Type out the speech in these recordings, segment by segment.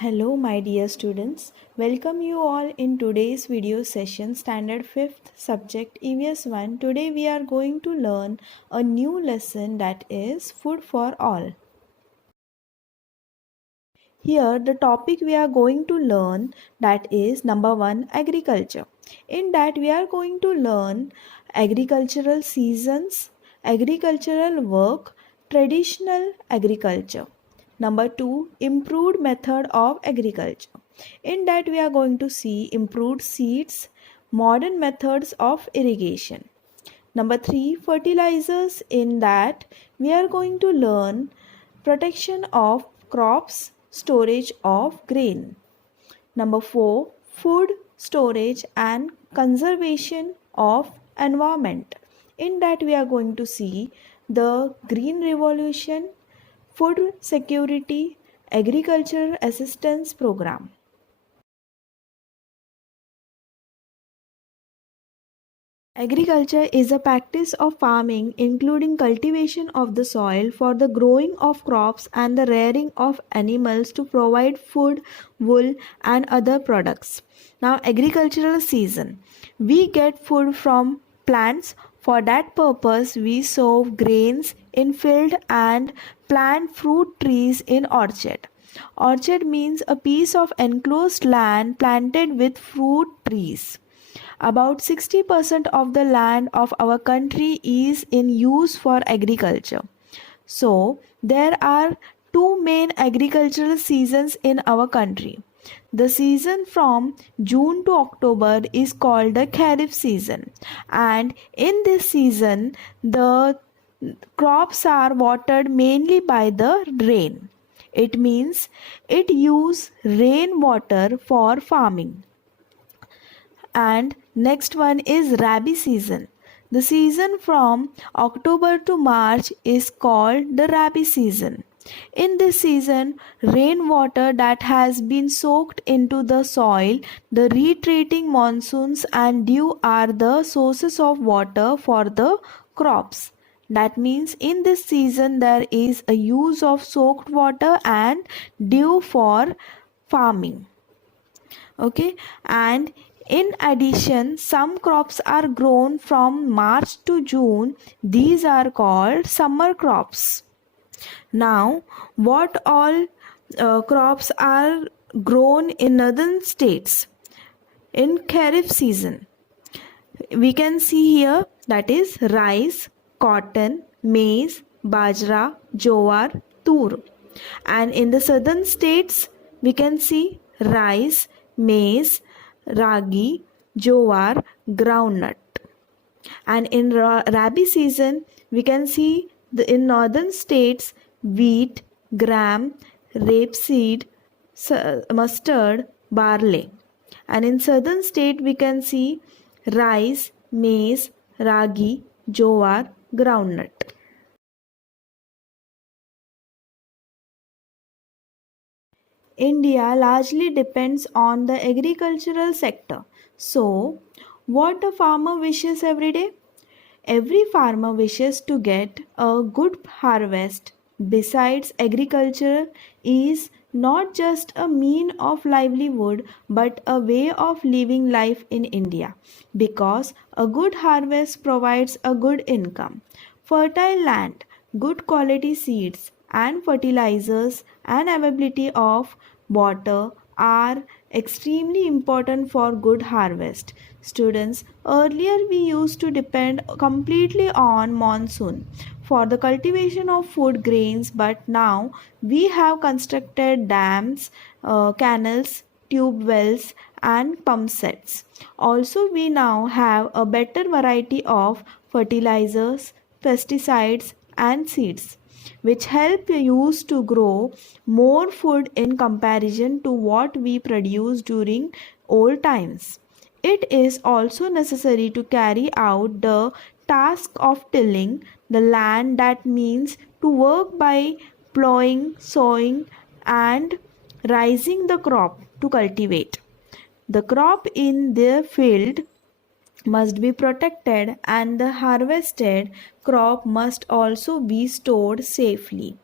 Hello my dear students, welcome you all in today's video session standard 5th subject EVS 1. Today we are going to learn a new lesson that is food for all. Here the topic we are going to learn that is number 1 agriculture. In that we are going to learn agricultural seasons, agricultural work, traditional agriculture. Number 2 improved method of agriculture. In that we are going to see improved seeds, modern methods of irrigation. Number 3 fertilizers. In that we are going to learn protection of crops, storage of grain. Number 4 food storage and conservation of environment. In that we are going to see the green revolution, food security, agricultural assistance program. Agriculture is a practice of farming including cultivation of the soil for the growing of crops and the rearing of animals to provide food, wool and other products. Now agricultural season. We get food from plants. For that purpose we sow grains in field and plant fruit trees in orchard. Orchard means a piece of enclosed land planted with fruit trees. About 60% of the land of our country is in use for agriculture. So, there are two main agricultural seasons in our country. The season from June to October is called the Kharif season, and in this season the crops are watered mainly by the rain. It means it use rainwater for farming. And next one is Rabi season. The season from October to March is called the Rabi season. In this season, rainwater that has been soaked into the soil, the retreating monsoons and dew are the sources of water for the crops. That means in this season there is a use of soaked water and dew for farming. Okay, and in addition some crops are grown from March to June. These are called summer crops. Now what all crops are grown in northern states in Kharif season? We can see here that is rice, cotton, maize, bajra, jowar, tur. And in the southern states we can see rice, maize, ragi, jowar, groundnut. And in Rabi season we can see in northern states wheat, gram, rapeseed, mustard, barley. And in southern state we can see rice, maize, ragi, jowar, groundnut. India largely depends on the agricultural sector. So, what a farmer wishes every day? Every farmer wishes to get a good harvest. Besides, agriculture is not just a mean of livelihood but a way of living life in India because a good harvest provides a good income. Fertile land, good quality seeds, and fertilizers and availability of water are extremely important for good harvest. Students, earlier we used to depend completely on monsoon for the cultivation of food grains, but now we have constructed dams, canals, tube wells and pump sets. Also we now have a better variety of fertilizers, pesticides and seeds which help use to grow more food in comparison to what we produced during old times. It is also necessary to carry out the task of tilling the land, that means to work by plowing, sowing and raising the crop to cultivate. The crop in the field must be protected and the harvested crop must also be stored safely.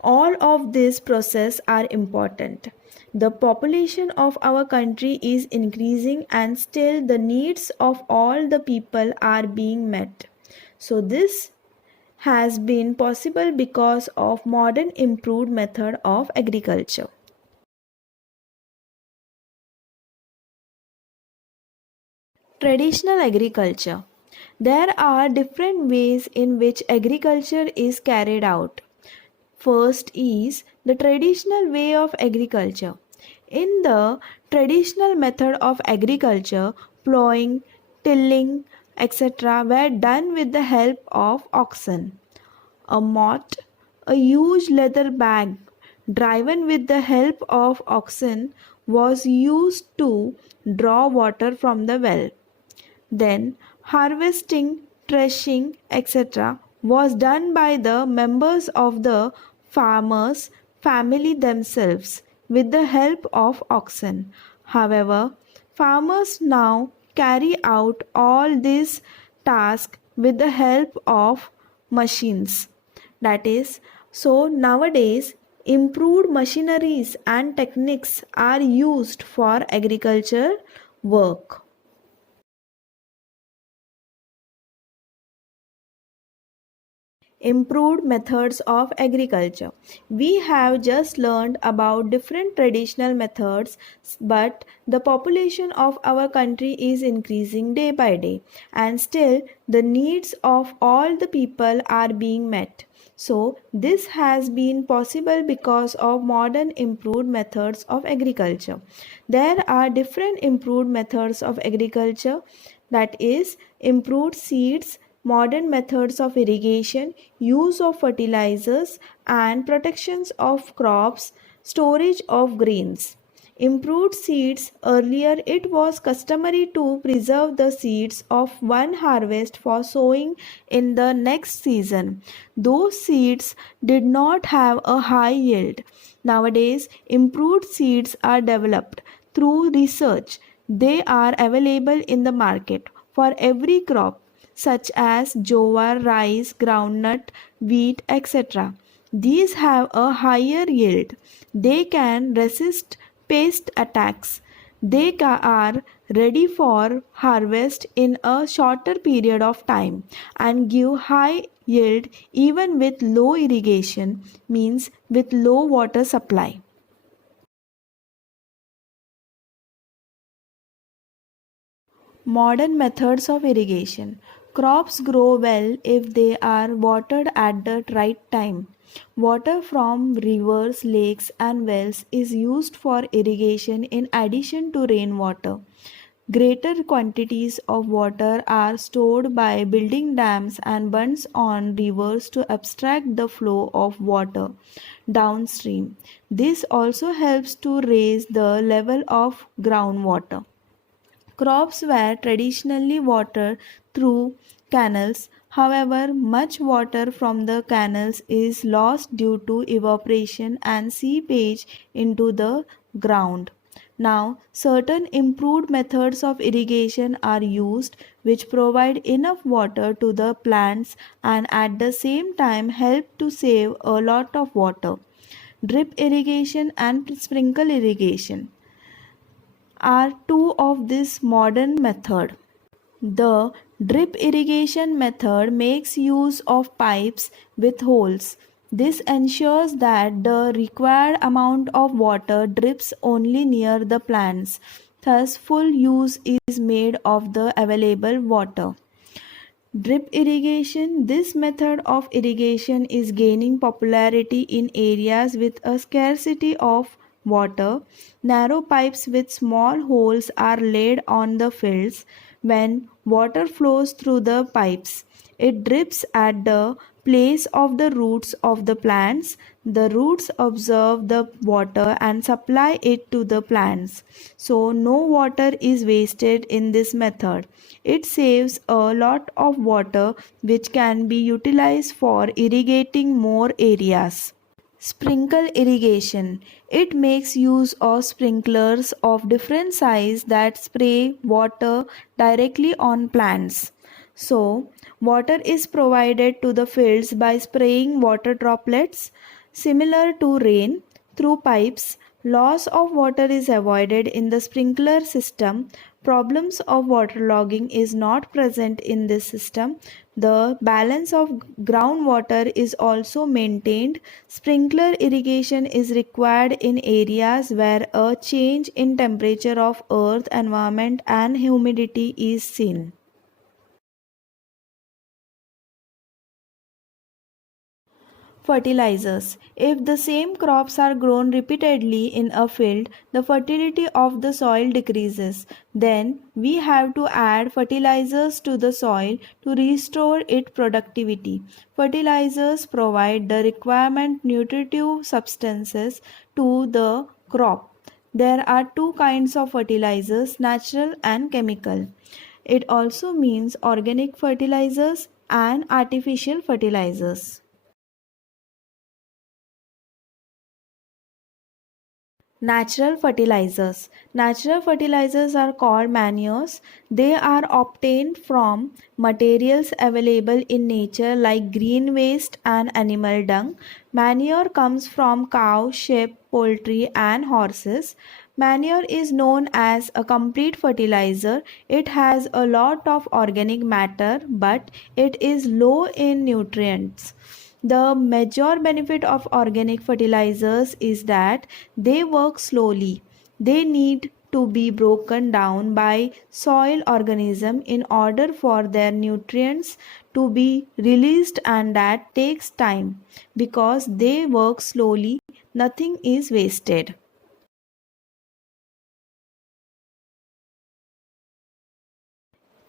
All of these processes are important. The population of our country is increasing and still the needs of all the people are being met. So this has been possible because of modern improved method of agriculture. Traditional agriculture. There are different ways in which agriculture is carried out. First is the traditional way of agriculture. In the traditional method of agriculture, plowing, tilling, etc., were done with the help of oxen. A mott, a huge leather bag driven with the help of oxen, was used to draw water from the well. Then, harvesting, threshing, etc., was done by the members of the farmer's family themselves with the help of oxen. However, farmers now carry out all these tasks with the help of machines. That is, so nowadays improved machineries and techniques are used for agriculture work. Improved methods of agriculture. We have just learned about different traditional methods, but the population of our country is increasing day by day, and still the needs of all the people are being met. So, this has been possible because of modern improved methods of agriculture. There are different improved methods of agriculture, that is, improved seeds, modern methods of irrigation, use of fertilizers, and protections of crops, storage of grains. Improved seeds. Earlier, it was customary to preserve the seeds of one harvest for sowing in the next season. Those seeds did not have a high yield. Nowadays, improved seeds are developed through research. They are available in the market for every crop such as jowar, rice, groundnut, wheat, etc. These have a higher yield. They can resist pest attacks. Are ready for harvest in a shorter period of time and give high yield even with low irrigation, means with low water supply. Modern methods of irrigation. Crops grow well if they are watered at the right time. Water from rivers, lakes, and wells is used for irrigation in addition to rainwater. Greater quantities of water are stored by building dams and bunds on rivers to abstract the flow of water downstream. This also helps to raise the level of groundwater. Crops were traditionally watered through canals. However, much water from the canals is lost due to evaporation and seepage into the ground. Now, certain improved methods of irrigation are used which provide enough water to the plants and at the same time help to save a lot of water. Drip irrigation and sprinkle irrigation are two of this modern method. The drip irrigation method makes use of pipes with holes. This ensures that the required amount of water drips only near the plants. Thus, full use is made of the available water. Drip irrigation. This method of irrigation is gaining popularity in areas with a scarcity of water. Narrow pipes with small holes are laid on the fields. When water flows through the pipes, it drips at the place of the roots of the plants. The roots absorb the water and supply it to the plants. So, no water is wasted in this method. It saves a lot of water which can be utilized for irrigating more areas. Sprinkle irrigation. It makes use of sprinklers of different size that spray water directly on plants. So, water is provided to the fields by spraying water droplets. Similar to rain, through pipes, loss of water is avoided in the sprinkler system. Problems of waterlogging is not present in this system. The balance of groundwater is also maintained. Sprinkler irrigation is required in areas where a change in temperature of earth environment and humidity is seen. Fertilizers. If the same crops are grown repeatedly in a field, the fertility of the soil decreases. Then we have to add fertilizers to the soil to restore its productivity. Fertilizers provide the requirement nutritive substances to the crop. There are two kinds of fertilizers, natural and chemical. It also means organic fertilizers and artificial fertilizers. Natural fertilizers. Natural fertilizers are called manures. They are obtained from materials available in nature like green waste and animal dung. Manure comes from cow, sheep, poultry, and horses. Manure is known as a complete fertilizer. It has a lot of organic matter, but it is low in nutrients. The major benefit of organic fertilizers is that they work slowly. They need to be broken down by soil organism in order for their nutrients to be released, and that takes time. Because they work slowly, nothing is wasted.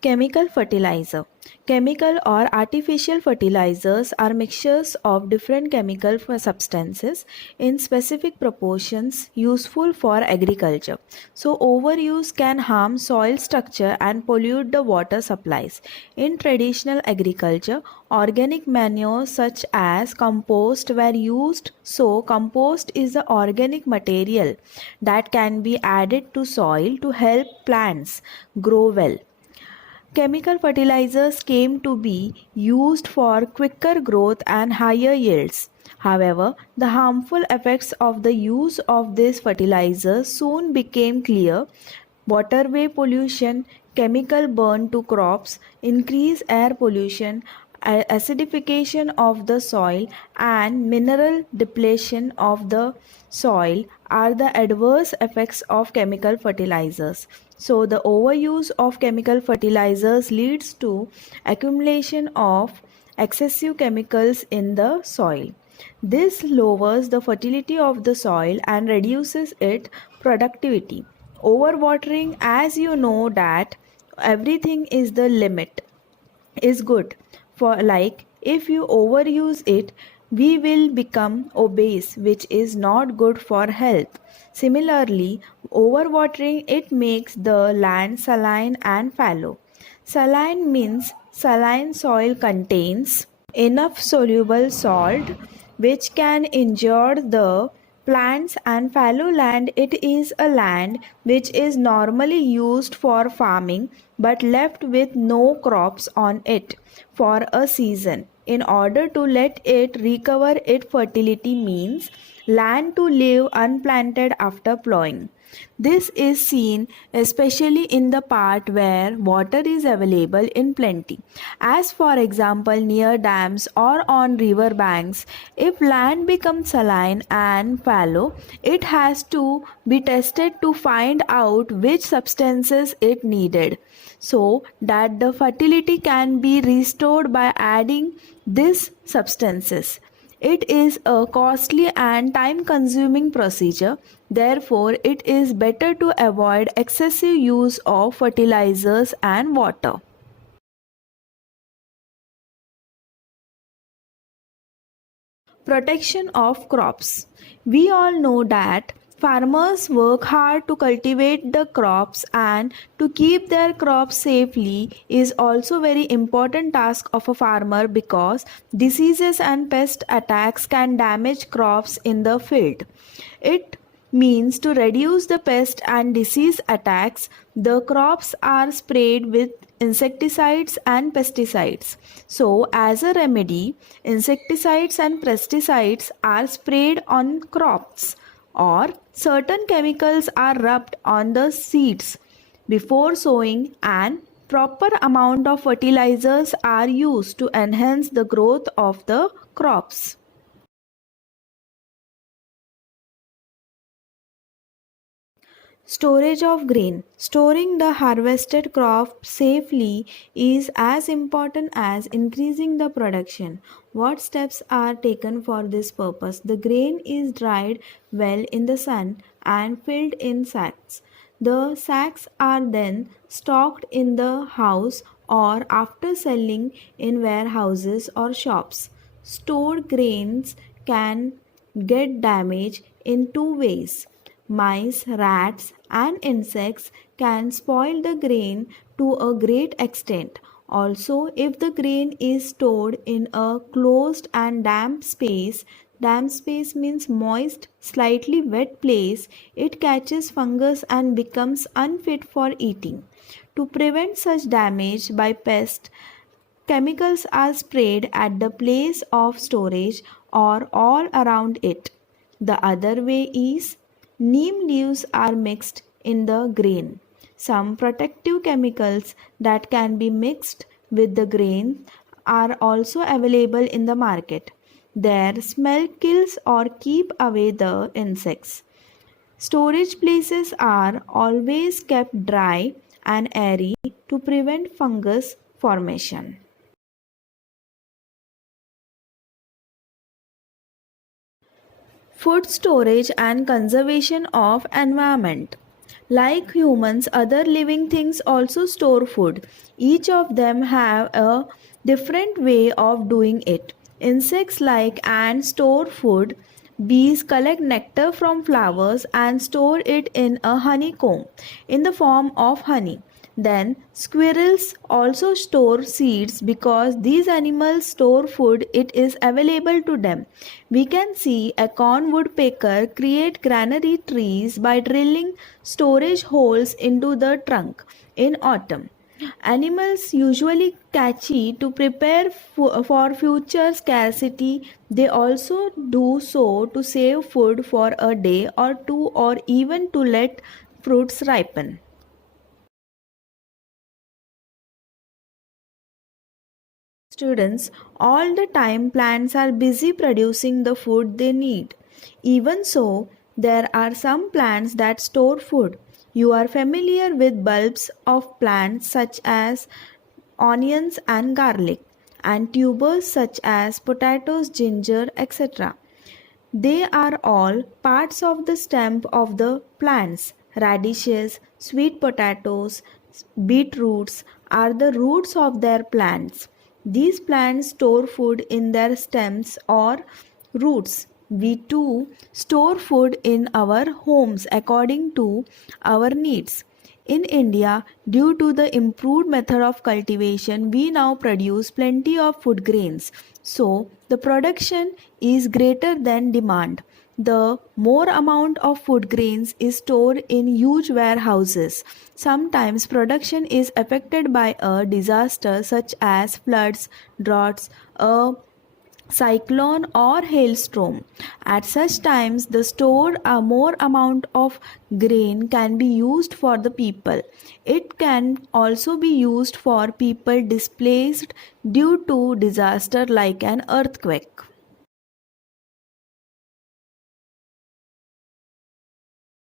Chemical fertilizer. Chemical or artificial fertilizers are mixtures of different chemical substances in specific proportions useful for agriculture. So overuse can harm soil structure and pollute the water supplies. In traditional agriculture, organic manure such as compost were used. So compost is the organic material that can be added to soil to help plants grow well. Chemical fertilizers came to be used for quicker growth and higher yields. However, the harmful effects of the use of these fertilizers soon became clear. Waterway pollution, chemical burn to crops, increased air pollution, acidification of the soil, and mineral depletion of the soil are the adverse effects of chemical fertilizers. So the overuse of chemical fertilizers leads to accumulation of excessive chemicals in the soil. This lowers the fertility of the soil and reduces its productivity. Overwatering, as you know that everything is the limit, is good. For like if you overuse it, we will become obese, which is not good for health. Similarly, overwatering it makes the land saline and fallow. Saline means saline soil contains enough soluble salt which can injure the plants, and fallow land it is a land which is normally used for farming but left with no crops on it for a season. In order to let it recover its fertility means land to leave unplanted after plowing. This is seen especially in the part where water is available in plenty, as for example near dams or on river banks. If land becomes saline and fallow, it has to be tested to find out which substances it needed, so that the fertility can be restored by adding these substances. It is a costly and time consuming procedure. Therefore, it is better to avoid excessive use of fertilizers and water. Protection of crops. We all know that farmers work hard to cultivate the crops, and to keep their crops safely is also very important task of a farmer, because diseases and pest attacks can damage crops in the field. It means to reduce the pest and disease attacks, the crops are sprayed with insecticides and pesticides. So, as a remedy, insecticides and pesticides are sprayed on crops, or certain chemicals are rubbed on the seeds before sowing, and proper amount of fertilizers are used to enhance the growth of the crops. Storage of grain. Storing the harvested crop safely is as important as increasing the production. What steps are taken for this purpose? The grain is dried well in the sun and filled in sacks. The sacks are then stocked in the house or after selling in warehouses or shops. Stored grains can get damaged in two ways. Mice, rats, and insects can spoil the grain to a great extent. Also, if the grain is stored in a closed and damp space means moist, slightly wet place, it catches fungus and becomes unfit for eating. To prevent such damage by pests, chemicals are sprayed at the place of storage or all around it. The other way is neem leaves are mixed in the grain. Some protective chemicals that can be mixed with the grain are also available in the market. Their smell kills or keep away the insects. Storage places are always kept dry and airy to prevent fungus formation. Food storage and conservation of environment. Like humans, other living things also store food. Each of them have a different way of doing it. Insects like ants store food. Bees collect nectar from flowers and store it in a honeycomb in the form of honey. Then, squirrels also store seeds because these animals store food it is available to them. We can see a corn woodpecker create granary trees by drilling storage holes into the trunk in autumn. Animals usually catchy to prepare for future scarcity. They also do so to save food for a day or two or even to let fruits ripen. Students, all the time plants are busy producing the food they need. Even so, there are some plants that store food. You are familiar with bulbs of plants such as onions and garlic, and tubers such as potatoes, ginger, etc. They are all parts of the stem of the plants. Radishes, sweet potatoes, beetroots are the roots of their plants. These plants store food in their stems or roots. We too store food in our homes according to our needs. In India, due to the improved method of cultivation, we now produce plenty of food grains. So, the production is greater than demand. The more amount of food grains is stored in huge warehouses. Sometimes production is affected by a disaster such as floods, droughts, a cyclone or hailstorm. At such times, the stored a more amount of grain can be used for the people. It can also be used for people displaced due to disaster like an earthquake.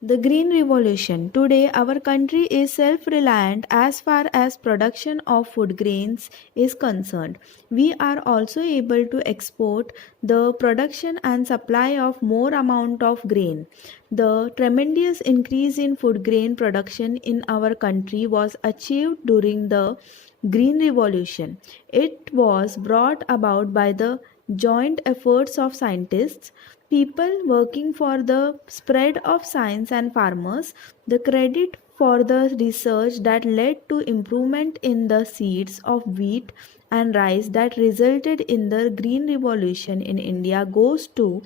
The Green Revolution. Today, our country is self reliant as far as production of food grains is concerned. We are also able to export the production and supply of more amount of grain. The tremendous increase in food grain production in our country was achieved during the Green Revolution. It was brought about by the joint efforts of scientists, people working for the spread of science, and farmers. The credit for the research that led to improvement in the seeds of wheat and rice that resulted in the Green Revolution in India goes to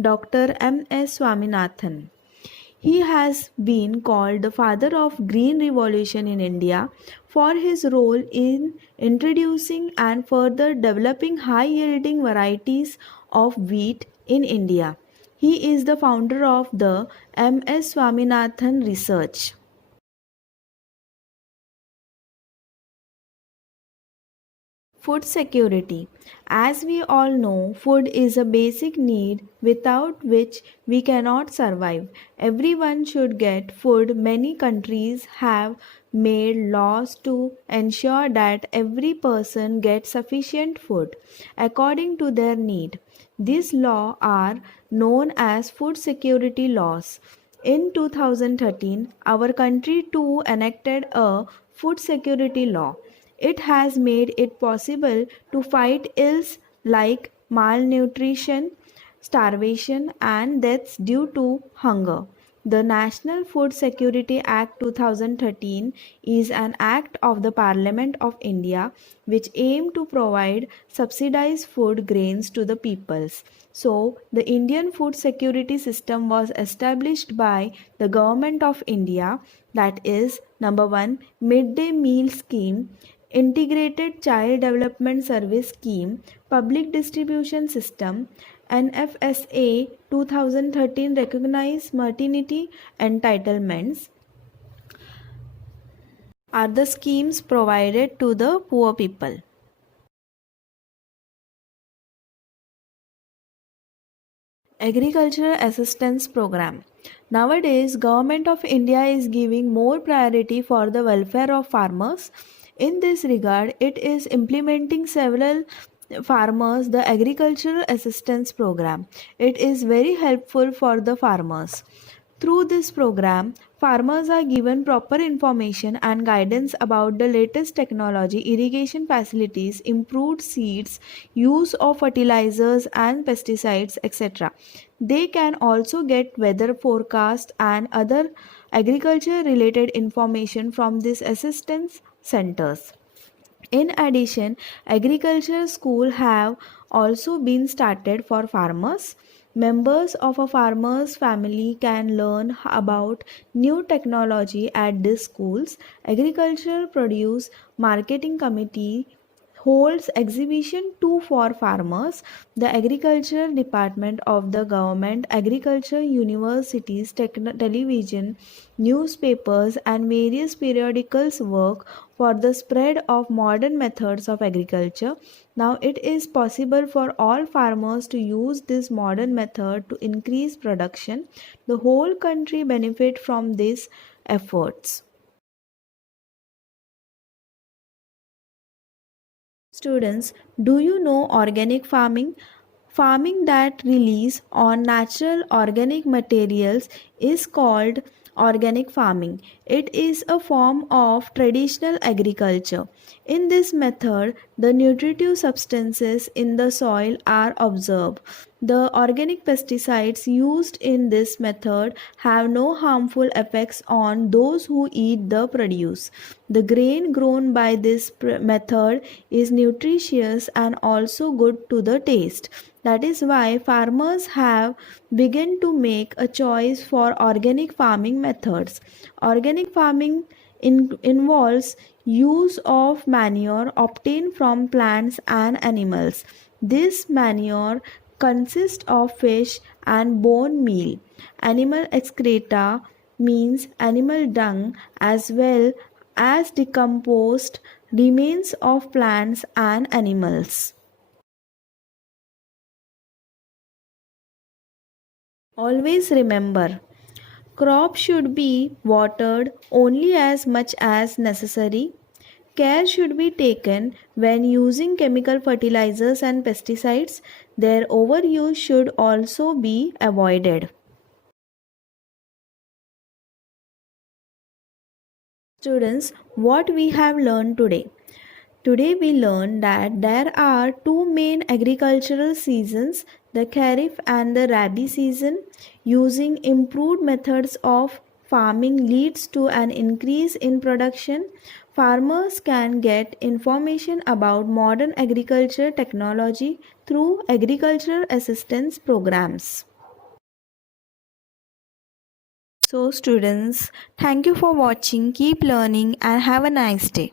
Dr. M. S. Swaminathan. He has been called the father of Green Revolution in India for his role in introducing and further developing high yielding varieties of wheat in India. He is the founder of the M.S. Swaminathan Research. Food security. As we all know, food is a basic need without which we cannot survive. Everyone should get food. Many countries have made laws to ensure that every person gets sufficient food according to their need. These laws are known as food security laws. In 2013, our country too enacted a food security law. It has made it possible to fight ills like malnutrition, starvation, and deaths due to hunger. The National Food Security Act 2013 is an act of the Parliament of India which aimed to provide subsidized food grains to the peoples. So, the Indian food security system was established by the Government of India, that is number 1 midday meal scheme, Integrated Child Development Service Scheme, Public Distribution System, NFSA 2013 recognized maternity entitlements are the schemes provided to the poor people. Agricultural Assistance Program. Nowadays, Government of India is giving more priority for the welfare of farmers. In this regard, it is implementing several farmers the Agricultural Assistance Program. It is very helpful for the farmers. Through this program, farmers are given proper information and guidance about the latest technology, irrigation facilities, improved seeds, use of fertilizers and pesticides, etc. They can also get weather forecast and other agriculture related information from these assistance centers. In addition, agriculture school have also been started for farmers. Members of a farmer's family can learn about new technology at these schools. Agricultural Produce Marketing Committee holds exhibition too for farmers. The agriculture department of the government, agriculture universities, television, newspapers and various periodicals work for the spread of modern methods of agriculture. Now it is possible for all farmers to use this modern method to increase production. The whole country benefit from these efforts. Students, do you know organic farming? Farming that relies on natural organic materials is called organic farming. It is a form of traditional agriculture. In this method, the nutritive substances in the soil are observed. The organic pesticides used in this method have no harmful effects on those who eat the produce. The grain grown by this method is nutritious and also good to the taste. That is why farmers have begun to make a choice for organic farming methods. Organic farming involves use of manure obtained from plants and animals. This manure consists of fish and bone meal. Animal excreta means animal dung as well as decomposed remains of plants and animals. Always remember, crops should be watered only as much as necessary. Care should be taken when using chemical fertilizers and pesticides. Their overuse should also be avoided. Students, what we have learned today? Today we learned that there are two main agricultural seasons, the Kharif and the Rabi season. Using improved methods of farming leads to an increase in production. Farmers can get information about modern agriculture technology through agricultural assistance programs. So students, thank you for watching. Keep learning and have a nice day.